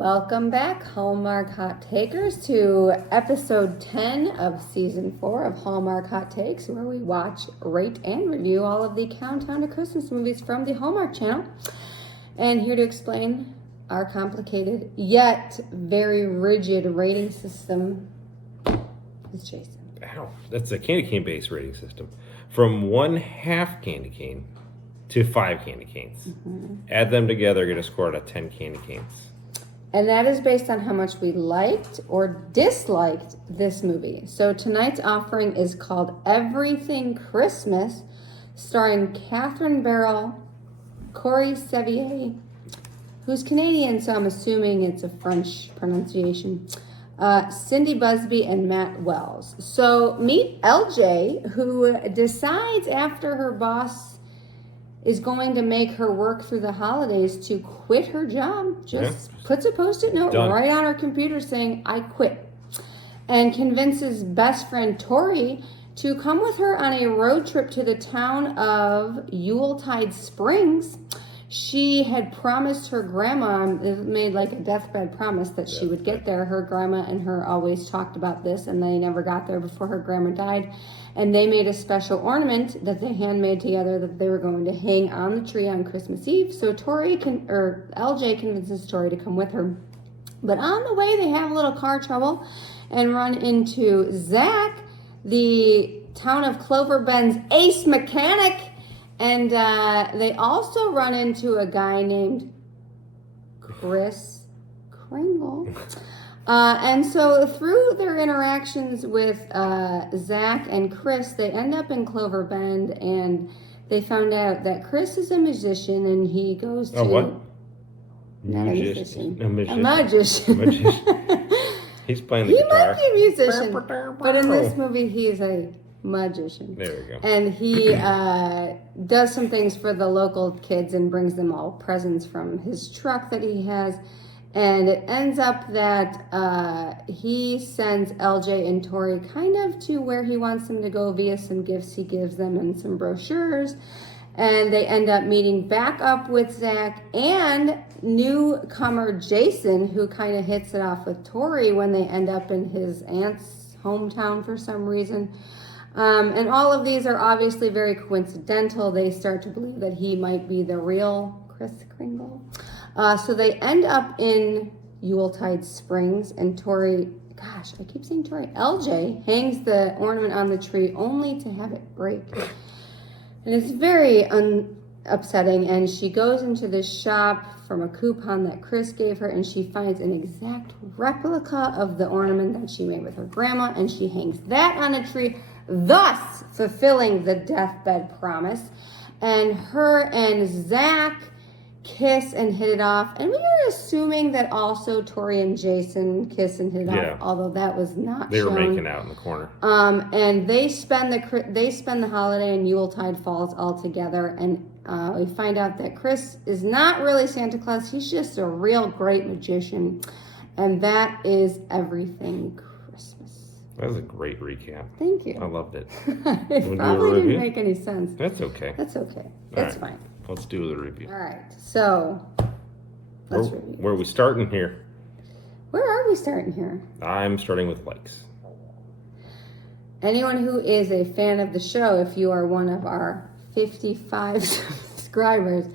Welcome back, Hallmark Hot Takers, to episode 10 of season 4 of Hallmark Hot Takes, where we watch, rate, and review all of the Countdown to Christmas movies from the Hallmark Channel. And here to explain our complicated yet very rigid rating system is Jason. Ow, that's a candy cane based rating system. From 1/2 candy cane to 5 candy canes. Mm-hmm. Add them together, get a score out of 10 candy canes. And that is based on how much we liked or disliked this movie. So tonight's offering is called Everything Christmas, starring Katherine Barrett, Tori Sevier, who's Canadian, so I'm assuming it's a French pronunciation, Cindy Busby, and Matt Wells. So meet LJ, who decides after her boss is going to make her work through the holidays to quit her job. Just puts a Post-it note right on her computer saying, I quit. And convinces best friend Tori to come with her on a road trip to the town of Yuletide Springs. She had promised her grandma, made like a deathbed promise that she would get there. Her grandma and her always talked about this, and they never got there before her grandma died. And they made a special ornament that they handmade together that they were going to hang on the tree on Christmas Eve. So LJ convinces Tori to come with her. But on the way, they have a little car trouble and run into Zack, the town of Clover Bend's ace mechanic. And they also run into a guy named Kris Kringle. And so through their interactions with Zack and Kris, they end up in Clover Bend, and they found out that Kris is a musician, and he goes to... Oh, what? Not a musician. A magician. He's playing the guitar. He might be a musician, but in this movie, he's a magician. There we go. And he does some things for the local kids and brings them all presents from his truck that he has. And it ends up that he sends LJ and Tori kind of to where he wants them to go via some gifts he gives them and some brochures. And they end up meeting back up with Zack and newcomer Jason, who kind of hits it off with Tori when they end up in his aunt's hometown for some reason. And all of these are obviously very coincidental. They start to believe that he might be the real Kris Kringle. So they end up in Yuletide Springs, and Tori, gosh, I keep saying Tori, LJ hangs the ornament on the tree only to have it break. And it's very upsetting, and she goes into this shop from a coupon that Kris gave her, and she finds an exact replica of the ornament that she made with her grandma, and she hangs that on a tree, thus fulfilling the deathbed promise. And her and Zack kiss and hit it off, and we are assuming that also Tori and Jason kiss and hit it off, although that was not they shown. Were making out in the corner. And they spend the holiday in Yuletide Falls all together, and we find out that Kris is not really Santa Claus. He's just a real great magician, and that is Everything Christmas. That was a great recap. Thank you. I loved it. It probably didn't make any sense. That's okay. That's okay. That's fine. Let's do the review. All right, so let's review. Where are we starting here? Where are we starting here? I'm starting with likes. Anyone who is a fan of the show, if you are one of our 55 subscribers,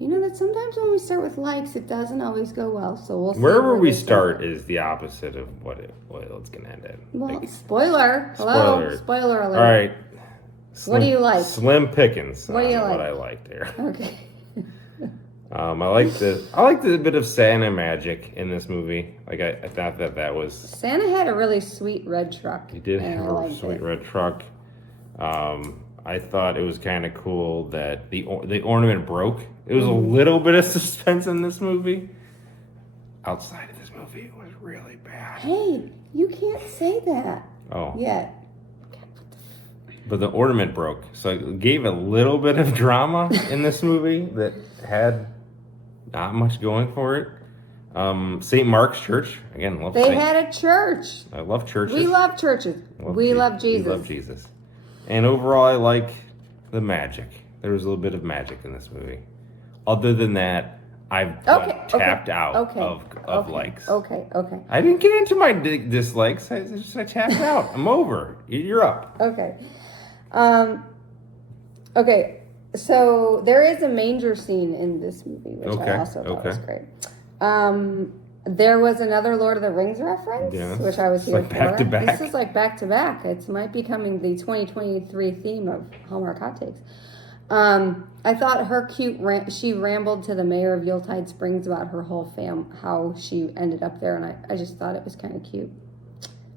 you know that sometimes when we start with likes, it doesn't always go well. So we'll see. Wherever we start is the opposite of what it's going to end at. Well, spoiler. Hello. Spoiler alert. All right. What do you like? Slim pickings. What do you like? What I liked there. Okay. I liked the bit of Santa magic in this movie. Like I thought that was. Santa had a really sweet red truck. He did have a sweet red truck. I thought it was kind of cool that the ornament broke. It was a little bit of suspense in this movie. Outside of this movie, it was really bad. Hey, you can't say that. Oh. Yet. But the ornament broke, so it gave a little bit of drama in this movie that had not much going for it. St. Mark's Church, again, love. They had a church. I love churches. We love churches. We love Jesus. We love Jesus. And overall, I like the magic. There was a little bit of magic in this movie. Other than that, I've tapped out of likes. Okay. I didn't get into my dislikes. I tapped out. I'm over. You're up. Okay. Okay. So there is a manger scene in this movie, which I also thought was great. There was another Lord of the Rings reference, which I was here for. Back to back. This is like back to back. It might be becoming the 2023 theme of Hallmark Hot Takes. I thought her she rambled to the mayor of Yuletide Springs about her whole how she ended up there, and I just thought it was kind of cute.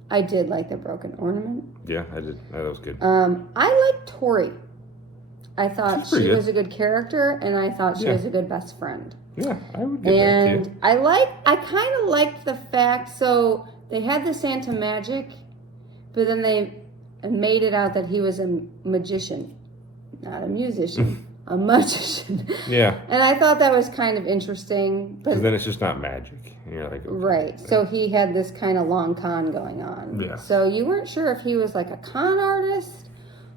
I did like the broken ornament. Yeah, I did. That was good. I liked Tori. I thought she was a good character, and I thought she was a good best friend. Yeah, I would give that to you. I kind of liked the fact, so they had the Santa magic, but then they made it out that he was a magician, not a musician, a magician. Yeah. And I thought that was kind of interesting. Because then it's just not magic. And you're like, okay. Right. So he had this kind of long con going on. Yeah. So you weren't sure if he was like a con artist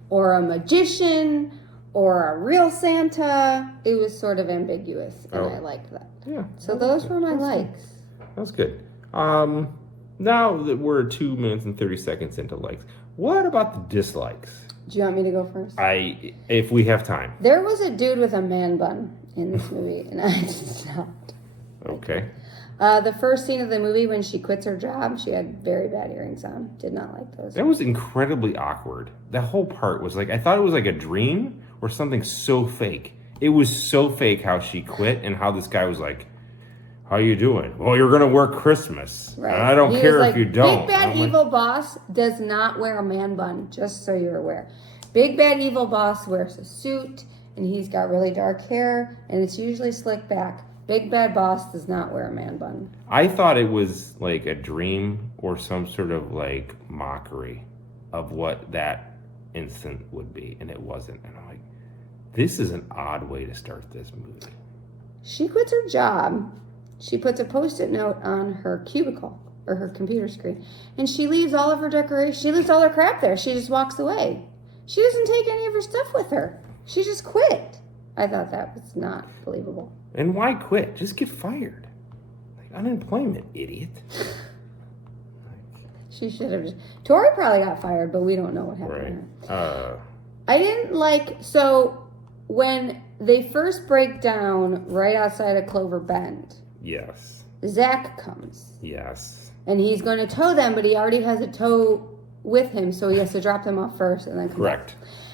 or a magician or a real Santa. It was sort of ambiguous, and I liked that. Yeah. So those were my likes. That's good. Now that we're 2 minutes and 30 seconds into likes, what about the dislikes? Do you want me to go first? If we have time. There was a dude with a man-bun in this movie, and I did not. Okay. The first scene of the movie, when she quits her job, she had very bad earrings on. Did not like those. That was incredibly awkward. That whole part was like, I thought it was like a dream or something so fake. It was so fake how she quit and how this guy was like, how you doing? Well, you're going to work Christmas. Right. And I don't care if you don't. Big Bad Evil Boss does not wear a man bun, just so you're aware. Big Bad Evil Boss wears a suit, and he's got really dark hair, and it's usually slicked back. Big Bad Boss does not wear a man bun. I thought it was like a dream or some sort of like mockery of what that instant would be, and it wasn't. And I'm like, this is an odd way to start this movie. She quits her job. She puts a Post-it note on her cubicle or her computer screen, and she leaves all of her decorations. She leaves all her crap there. She just walks away. She doesn't take any of her stuff with her. She just quit. I thought that was not believable. And why quit? Just get fired. Like unemployment, idiot. She should have just... Tori probably got fired, but we don't know what happened to her. I didn't like... So, when they first break down right outside of Clover Bend... Yes. Zack comes. Yes. And he's going to tow them, but he already has a tow with him, so he has to drop them off first and then come back.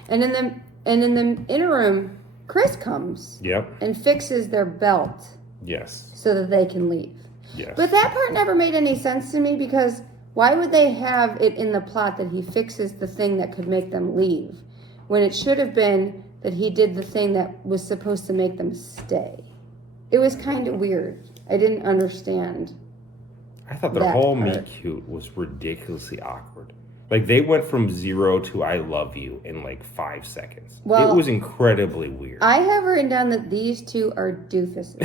And in the interim, Kris comes. Yep. And fixes their belt. Yes. So that they can leave. Yes. But that part never made any sense to me, because why would they have it in the plot that he fixes the thing that could make them leave, when it should have been that he did the thing that was supposed to make them stay? It was kind of weird. I didn't understand. I thought the whole meet cute was ridiculously awkward. Like, they went from 0 to I love you in like 5 seconds. Well, it was incredibly weird. I have written down that these two are doofuses.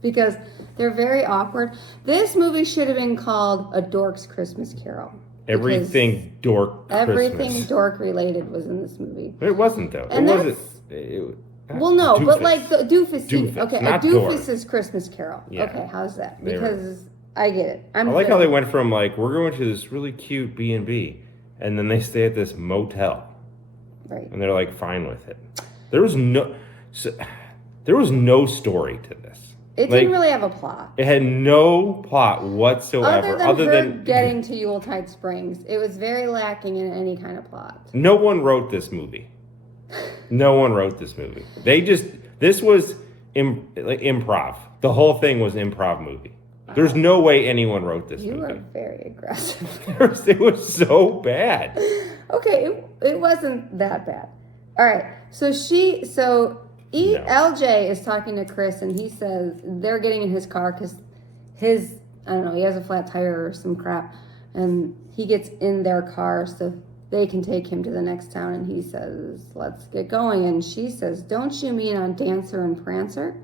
Because they're very awkward. This movie should have been called A Dork's Christmas Carol. Everything dork Christmas. Everything dork related was in this movie. It wasn't, though. And well, no, doofus. But like the doofus. Okay, a doofus's Christmas Carol. Yeah. Okay, how's that? Because I get it. I like how they went from like, we're going to this really cute B&B, and then they stay at this motel. Right. And they're like fine with it. There was no story to this. It didn't really have a plot. It had no plot whatsoever. Other than getting to Yuletide Springs. It was very lacking in any kind of plot. No one wrote this movie. No one wrote this movie. This was improv. The whole thing was improv movie. There's no way anyone wrote this movie. You are very aggressive. It was so bad. Okay, it wasn't that bad. All right, LJ is talking to Kris, and he says they're getting in his car because he has a flat tire or some crap, and he gets in their car so they can take him to the next town, and he says, let's get going. And she says, don't you mean on Dancer and Prancer?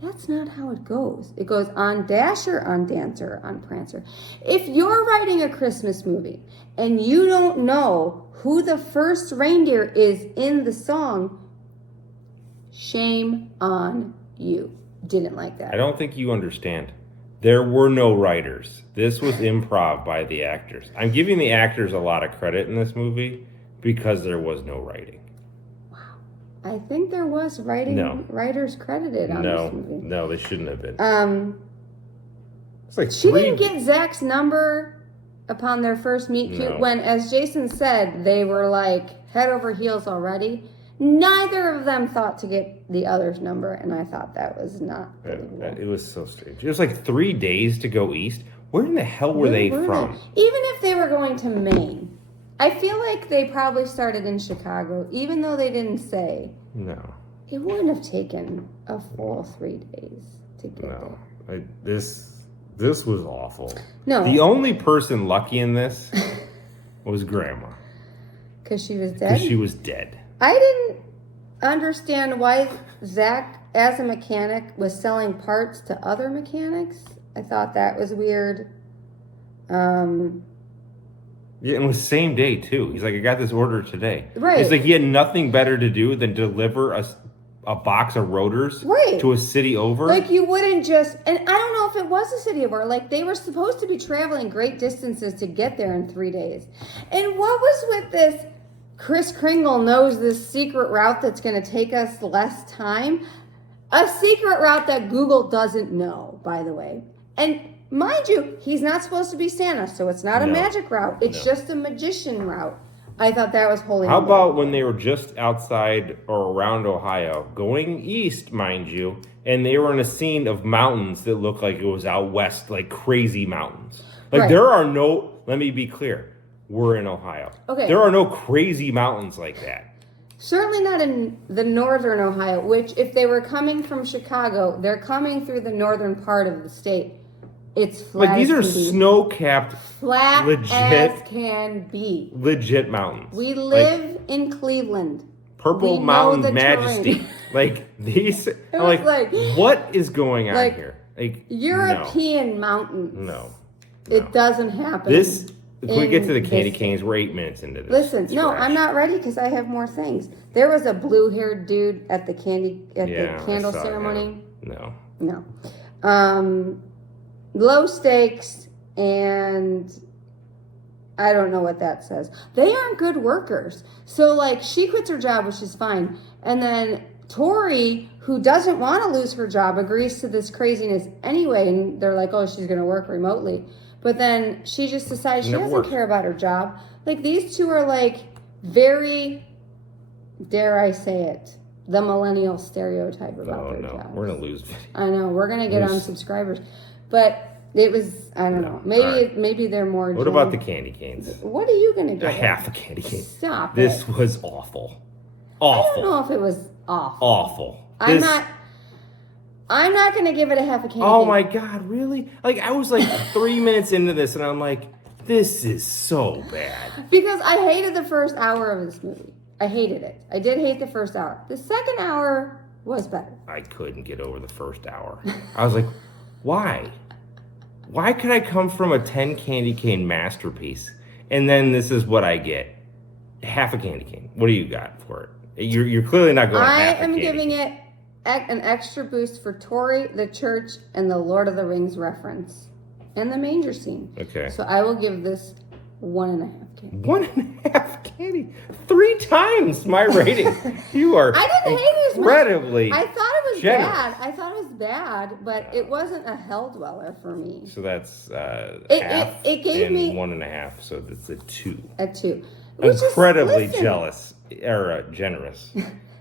That's not how it goes. It goes on Dasher, on Dancer, on Prancer. If you're writing a Christmas movie and you don't know who the first reindeer is in the song, shame on you didn't like that. I don't think you understand. There were no writers. This was improv by the actors. I'm giving the actors a lot of credit in this movie because there was no writing. Wow. I think there was writers credited on this movie. No, they shouldn't have been. It's like she didn't get Zack's number upon their first meet cute when, as Jason said, they were like head over heels already. Neither of them thought to get the other's number, and I thought that was not believable. It was so strange. It was like 3 days to go east. Where in the hell were they from? Even if they were going to Maine, I feel like they probably started in Chicago, even though they didn't say. No. It wouldn't have taken a full 3 days to get there. This was awful. No. The only person lucky in this was Grandma. Because she was dead? Because she was dead. I didn't understand why Zack, as a mechanic, was selling parts to other mechanics. I thought that was weird. Yeah, and it was same day, too. He's like, I got this order today. Right. It's like he had nothing better to do than deliver a box of rotors to a city over. Like, you wouldn't just... And I don't know if it was a city over. Like, they were supposed to be traveling great distances to get there in 3 days. And what was with this... Kris Kringle knows this secret route that's going to take us less time. A secret route that Google doesn't know, by the way. And mind you, he's not supposed to be Santa, so it's not a magic route. It's just a magician route. I thought that was holy. How about when they were just outside or around Ohio, going east, mind you, and they were in a scene of mountains that looked like it was out west, like crazy mountains. Like there are no, let me be clear. We're in Ohio. Okay. There are no crazy mountains like that. Certainly not in the northern Ohio, which if they were coming from Chicago, they're coming through the northern part of the state. It's flat. Like these are snow-capped, flat legit, as can be. Legit mountains. We live in Cleveland. Purple Mountain Majesty. Like these, I'm like, what is going on here? Like European mountains. No. It doesn't happen. Can we get to the candy canes? We're 8 minutes into this. Listen, I'm not ready because I have more things. There was a blue-haired dude at the candle ceremony. Him. No. Low stakes, and I don't know what that says. They aren't good workers. So, like, she quits her job, which is fine. And then Tori, who doesn't want to lose her job, agrees to this craziness anyway. And they're like, oh, she's going to work remotely. But then she just decides she doesn't care about her job. Like, these two are, like, very, dare I say it, the millennial stereotype about their jobs. We're going to lose. I know. We're going to get on subscribers. But it was, I don't know. Maybe they're more... What about the candy canes? What are you going to get? Half a candy cane. Stop This was awful. Awful. I don't know if it was awful. Awful. I'm not going to give it a half a candy cane. Oh my God, really? Like, I was like 3 minutes into this and I'm like, this is so bad. Because I hated the first hour of this movie. I hated it. I did hate the first hour. The second hour was better. I couldn't get over the first hour. I was like, why? Why could I come from a 10 candy cane masterpiece and then this is what I get? Half a candy cane. What do you got for it? You're clearly not going half a candy cane. I am giving it an extra boost for Tori, the church, and the Lord of the Rings reference. And the manger scene. Okay. So I will give this 1.5 candy. 1.5 candy? 3 times my rating. You are I didn't hate it as much. Incredibly I thought it was generous. bad. I thought it was bad, but it wasn't a hell dweller for me. So that's half it gave me 1.5, so that's a 2. A 2. Incredibly generous.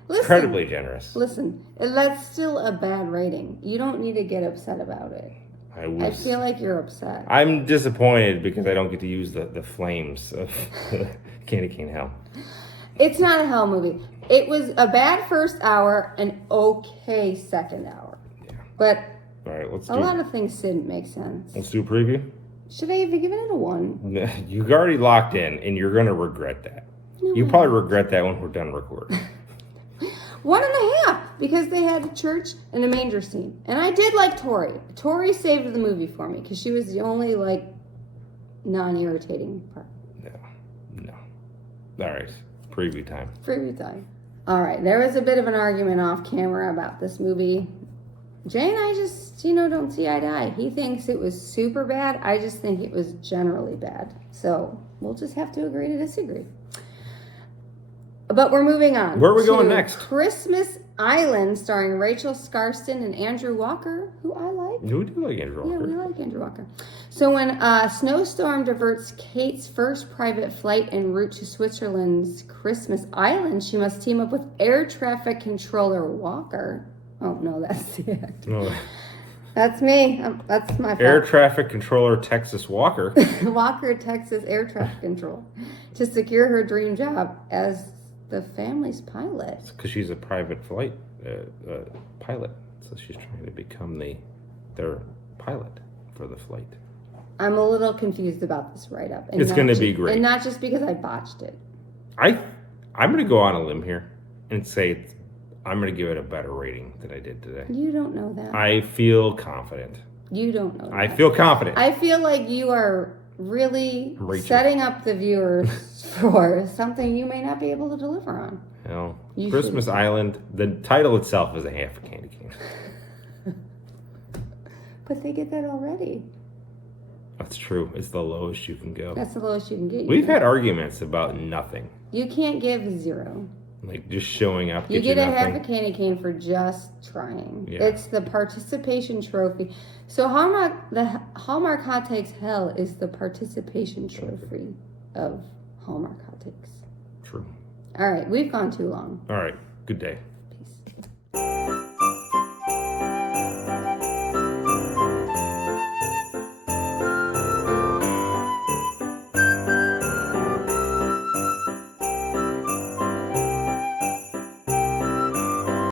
Incredibly generous. Listen, that's still a bad rating. You don't need to get upset about it. I feel like you're upset. I'm disappointed because I don't get to use the flames of Candy Cane Hell. It's not a hell movie. It was a bad first hour, an okay second hour. Yeah. But all right, a lot of things didn't make sense. Let's do a preview? Should I have given it a 1? You already locked in, and you're going to regret that. No, you probably regret that when we're done recording. 1.5, because they had a church and a manger scene. And I did like Tori. Tori saved the movie for me, because she was the only, like, non-irritating part. No. All right, preview time. All right, there was a bit of an argument off camera about this movie. Jay and I just, don't see eye to eye. He thinks it was super bad. I just think it was generally bad. So we'll just have to agree to disagree. But we're moving on. Where are we going next? Christmas Island, starring Rachel Skarsten and Andrew Walker, who I like. We do like Andrew Walker. Yeah, we like Andrew Walker. So when a snowstorm diverts Kate's first private flight en route to Switzerland's Christmas Island, she must team up with air traffic controller Walker. Oh, no, that's the actor. No. That's me. That's my fault. Air traffic controller Texas Walker. Walker, Texas air traffic control, to secure her dream job as the family's pilot. Because she's a private flight pilot. So she's trying to become their pilot for the flight. I'm a little confused about this write-up. It's going to be great. And not just because I botched it. I'm going to go on a limb here and say I'm going to give it a better rating than I did today. You don't know that. I feel confident. You don't know that. I feel confident. I feel like you are really Rachel. setting up the viewers for something you may not be able to deliver on. Christmas Island, the title itself is a half a candy cane. But they get that already. That's true. It's the lowest you can go. That's the lowest you can get. We've had arguments about nothing. You can't give 0. Like just showing up. You get a nothing. half a candy cane for just trying. Yeah. It's the participation trophy. So the Hallmark Hot Takes Hell is the participation trophy of Hallmark Hot Takes. True. All right, we've gone too long. All right. Good day.